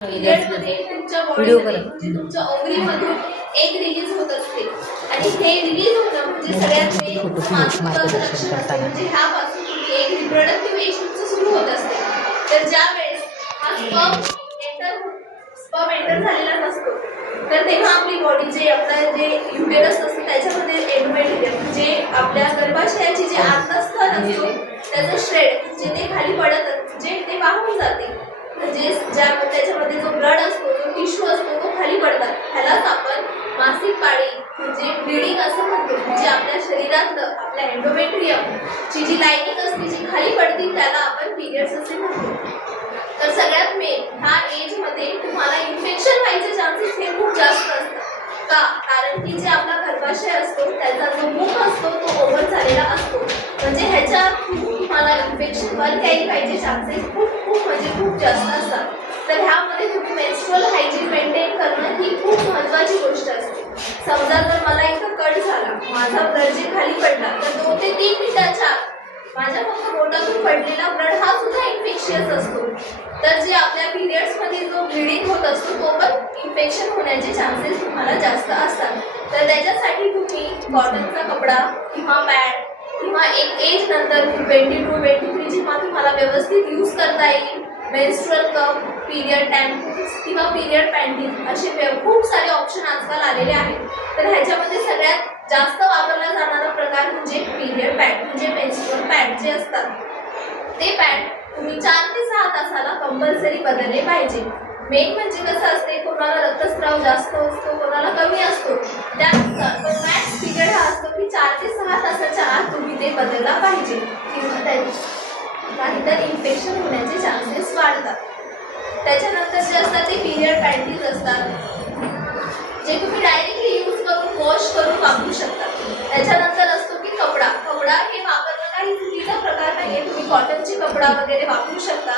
पिरियडमध्ये तुमच्या बॉडीमध्ये म्हणजे तुमच्या ओव्हरीमधून एक रिलीज होत असते आणि हे रिलीज होणं म्हणजे सगळ्यात मेन मासिकाचं लक्षण असते. म्हणजे ह्यापासून एक रिप्रोडक्टिव्ह एजचं सुरू होत असते. तर ज्या वेळेस हा स्पर्म एंटर झालेला नसतो तर तेव्हा आपली बॉडी जे आपलं जे युटेरस असतं त्याच्यामध्ये एंडोमेट्रियम म्हणजे आपल्या गर्भाशयाची जे आतलं स्तर असतो त्याचं श्रेड म्हणजे ते खाली पडत म्हणजे ते वाहून जाते. म्हणजे त्याच्यामध्ये जो ब्लड असतो जो टिश्यू असतो तो खाली पडतात. ह्यालाच आपण मासिक पाळी म्हणजे ब्लिडिंग असं म्हणतो. म्हणजे आपल्या शरीरातलं आपल्या एंडोमेट्रियम ची जी लाईनिंग असते जी खाली पडते त्याला आपण पिरियड्स असे म्हणतो. तर सगळ्यात मेन ह्या एजमध्ये तुम्हाला इन्फेक्शन व्हायचे चान्सेस हे खूप जास्त असतात. का? कारण की जे आपला गर्भाशय असतो त्याचा जो मुख असतो तो ओव्हर झालेला असतो. म्हणजे ह्याच्या तुम्हाला इन्फेक्शन व्हायचे चान्सेस खूप म्हणजे खूप जास्त असतात. तर ह्यामध्ये तुम्ही मेन्स्ट्रुअल हायजीन मेंटेन करणं ही खूप महत्त्वाची गोष्ट असते. समजा जर मला एकदा कट झाला, माझा ब्लड जे खाली पडला तर 2 ते 3 मिनिटाच्या आत माझ्या फक्त बोटातून पडलेला ब्लड हा सुद्धा इन्फेक्शियस असतो. तर जे आपल्या पिरियड्समध्ये जो ब्लिडिंग होत असतो तो पण इन्फेक्शन होण्याचे चान्सेस तुम्हाला जास्त असतात. तर त्याच्यासाठी तुम्ही कॉटनचा कपडा किंवा पॅड किंवा एक एज नंतर 22-23 जेव्हा तुम्हाला व्यवस्थित यूज करता येईल मेन्स्ट्रुअल कप, पिरियड टॅम्पूज किंवा पिरियड पॅन्टीज असे खूप सारे ऑप्शन आजकाल आलेले आहेत. तर ह्याच्यामध्ये सगळ्यात जास्त वापरला जाणारा प्रकार म्हणजे पिरियड पॅड म्हणजे मेन्स्ट्रुअल पॅड जे असतात ते पॅड तुम्ही 4 ते 6 तासाला कंपल्सरी बदलले पाहिजे. मेन म्हणजे कसं असते कोणाला रक्तस्राव जास्त असतो कोणाला कमी असतो त्यानुसार पण मॅक्स पिरियड हा असतो की 4 ते 6 तासाच्या आत तुम्ही ते बदलला पाहिजे किंवा नाहीतर इन्फेक्शन होण्याचे चान्सेस वाढतात. त्याच्यानंतर जे असतात ते पिरियड पॅन्टीज असतात जे तुम्ही डायरेक्टली यूज करून वॉश करून वापरू शकता. त्याच्यानंतर असतो की कपडा हे वापरणं काही चुकीचा प्रकार नाही आहे. तुम्ही कॉटनचे कपडा वगैरे वापरू शकता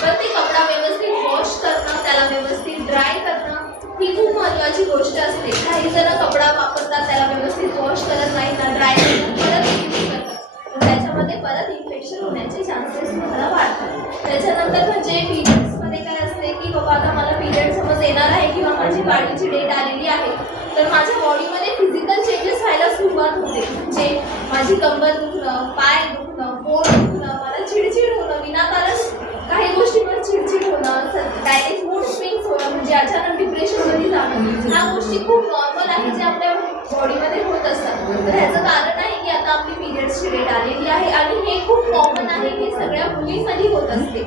पण ते कपडा व्यवस्थित वॉश करणं त्याला व्यवस्थित ड्राय करणं ही खूप महत्त्वाची गोष्ट असते. काही जण कपडा वापरतात त्याला व्यवस्थित वॉश करत नाही ना ड्राय करून परत यूज करतात त्याच्यामध्ये परत इन्फेक्शन होण्याचे चान्सेस तुम्हाला वाढतात. त्याच्यानंतर म्हणजे पिरियड्समध्ये काय असते की बाबा आता मला पिरियड समज येणार आहे किंवा माझी वाढीची डेट आलेली आहे तर माझ्या बॉडीमध्ये फिजिकल चेंजेस व्हायला सुरुवात होते. म्हणजे माझी कंबर दुखणं, पाय दुखणं, पोट दुखणं, मला चिडचिड होणं, विनाकारण काही गोष्टींवर चिडचिड होणं, डायरेक्ट मूड स्विंग्स होणं म्हणजे अचानक डिप्रेशनमध्ये जाणं ह्या गोष्टी खूप नॉर्मल आहे जे आपल्या बॉडीमध्ये होत असतात. तर ह्याचं कारण आहे की आता आपली पिरियड्सची डेट आलेली आहे आणि हे खूप कॉमन आहे की सगळ्या मुलींमध्ये होत असते.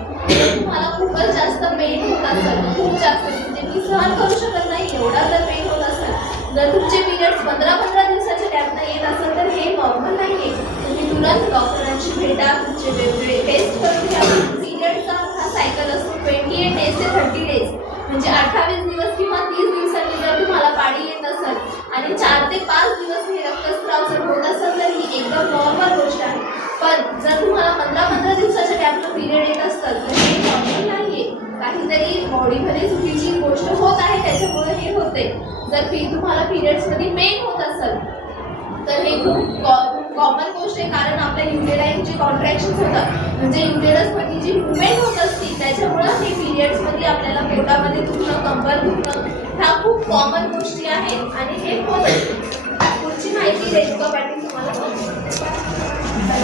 तुम्हाला खूपच जास्त पेन होत असेल खूप जास्त म्हणजे मी सहन करू शकत नाही एवढा जर पेन होत असेल जर तुमचे पिरियड्स 15-15 दिवसाच्या गॅपनं येत असेल तर हे नॉर्मल नाही आहे. तुम्ही तुरंत डॉक्टरांशी भेटा तुमचे वेगवेगळे टेस्ट करून घ्या. पिरियडचा हा सायकल असतो 28 डेज ते 30 डेज म्हणजे 28 दिवस किंवा 30 दिवसांनी जर तुम्हाला पाळी येत असेल आणि 4 ते 5 दिवस हे रक्तस्राव जर होत असेल तर ही एकदम नॉर्मल गोष्ट आहे. पण जर तुम्हाला 15-15 दिवसाच्या गॅपनं पिरियड येत असतं तर हे नॉर्मल नाही आहे. काहीतरी बॉडीमध्ये चुकीची गोष्ट होत आहे त्याच्यामुळे हे होते. जर तुम्हाला पिरियड्समध्ये पेन होत असेल तर हे खूप कॉमन गोष्ट आहे कारण आपल्या युटेराईन जे कॉन्ट्रॅक्शन्स होतात म्हणजे युटेरसमध्ये जी मुवमेंट होत असते त्याच्यामुळं हे पिरियड्समध्ये आपल्याला पोटामध्ये दुखणं कंबर दुखणं ह्या खूप कॉमन गोष्टी आहेत आणि हे होत असते. पुढची माहिती रेणुका पाटील